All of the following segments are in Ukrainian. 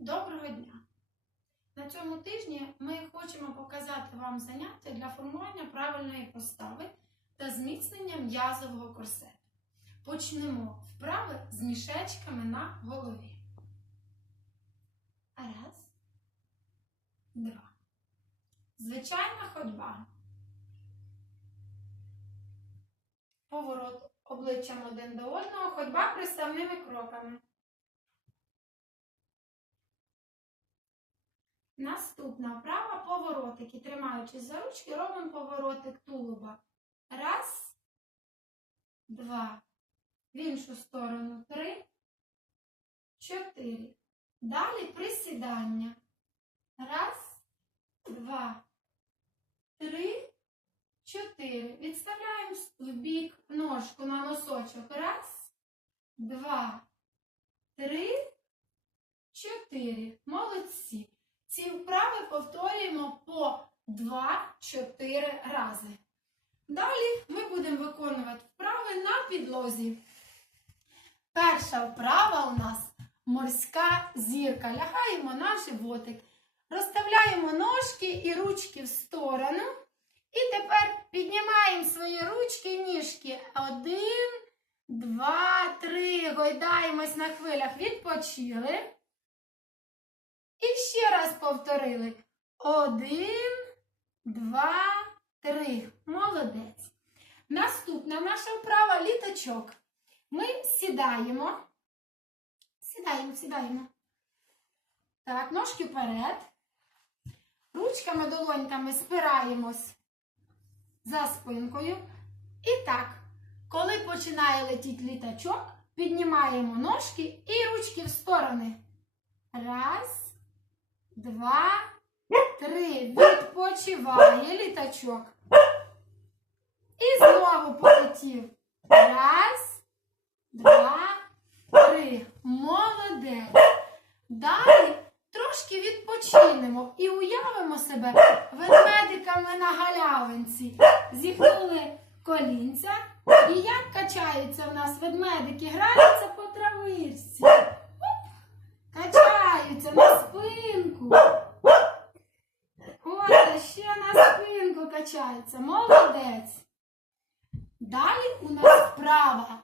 Доброго дня! На цьому тижні ми хочемо показати вам заняття для формування правильної постави та зміцнення м'язового корсету. Почнемо вправи з мішечками на голові. Раз, два. Звичайна ходьба. Поворот обличчям один до одного, ходьба приставними кроками. Наступна вправа поворотики. Тримаючись за ручки, робимо поворотик тулуба. Раз, два. В іншу сторону три, чотири. Далі присідання. Раз, два, три, чотири. Відставляємо в бік ножку на носочок. Раз, два, три, чотири. Молодці. Ці вправи повторюємо по 2-4 рази. Далі ми будемо виконувати вправи на підлозі. Перша вправа у нас морська зірка. Лягаємо на животик. Розставляємо ножки і ручки в сторону. І тепер піднімаємо свої ручки і ніжки. Один, два, три. Гойдаємось на хвилях. Відпочили. І ще раз повторили. Один, два, три. Молодець. Наступна наша вправа літачок. Ми сідаємо. Сідаємо, сідаємо. Так, ножки вперед. Ручками долоньками спираємось за спинкою. І так, коли починає летіти літачок, піднімаємо ножки і ручки в сторони. Раз, два, три. Відпочиває літачок. І знову полетів. Раз, два, три. Молодець. Далі трошки відпочинемо і уявимо себе ведмедиками на галявинці. Зігнули колінця. І як качаються в нас ведмедики, граються по травичці. Качаються на спинку. От, ще на спинку. Молодець. Далі у нас вправа.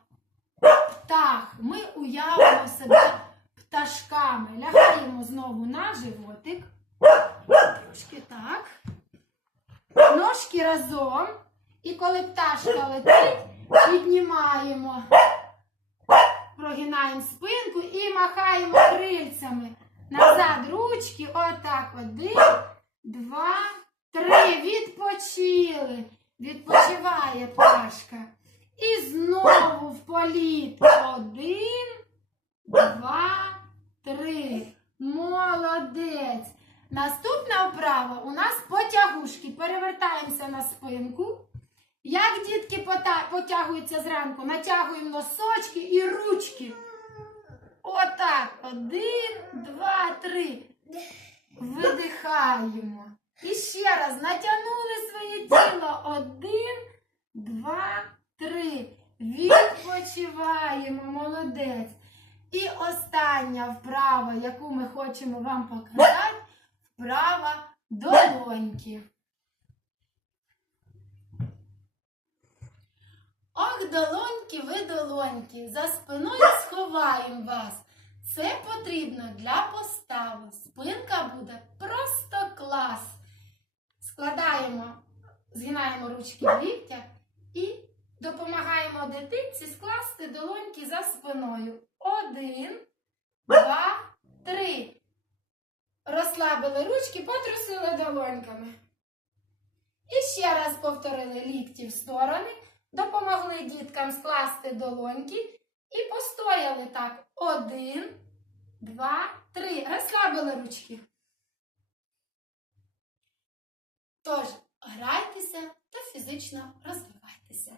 Птах. Ми уявимо себе пташками. Лягаємо знову на животик. Трошки так. Ножки разом. І коли пташка летить, піднімаємо прогинаємо спинку і махаємо крильцями. Назад ручки. Отак. Один, два, три. Відпочили. Відпочиває пташка. І знову в політ. Один, два, три. Молодець. Наступна вправа у нас потягушки. Перевертаємося на спинку. Як дітки потягуються зранку, натягуємо носочки і ручки. Отак. Один, два, три. Видихаємо. І ще раз натягнули своє тіло. Один, два, три. Відпочиваємо. Молодець. І остання вправа, яку ми хочемо вам показати, вправа долоньки. Ох, долоньки, ви долоньки, за спиною сховаємо вас. Це потрібно для постави. Спинка буде просто клас. Складаємо, згинаємо ручки в ліктях і допомагаємо дитинці скласти долоньки за спиною. Один, два, три. Розслабили ручки, потрусили долоньками. І ще раз повторили лікті в сторони. Допомогли діткам скласти долоньки і постояли так. Один, два, три. Розслабили ручки. Тож грайтеся та фізично розвивайтеся.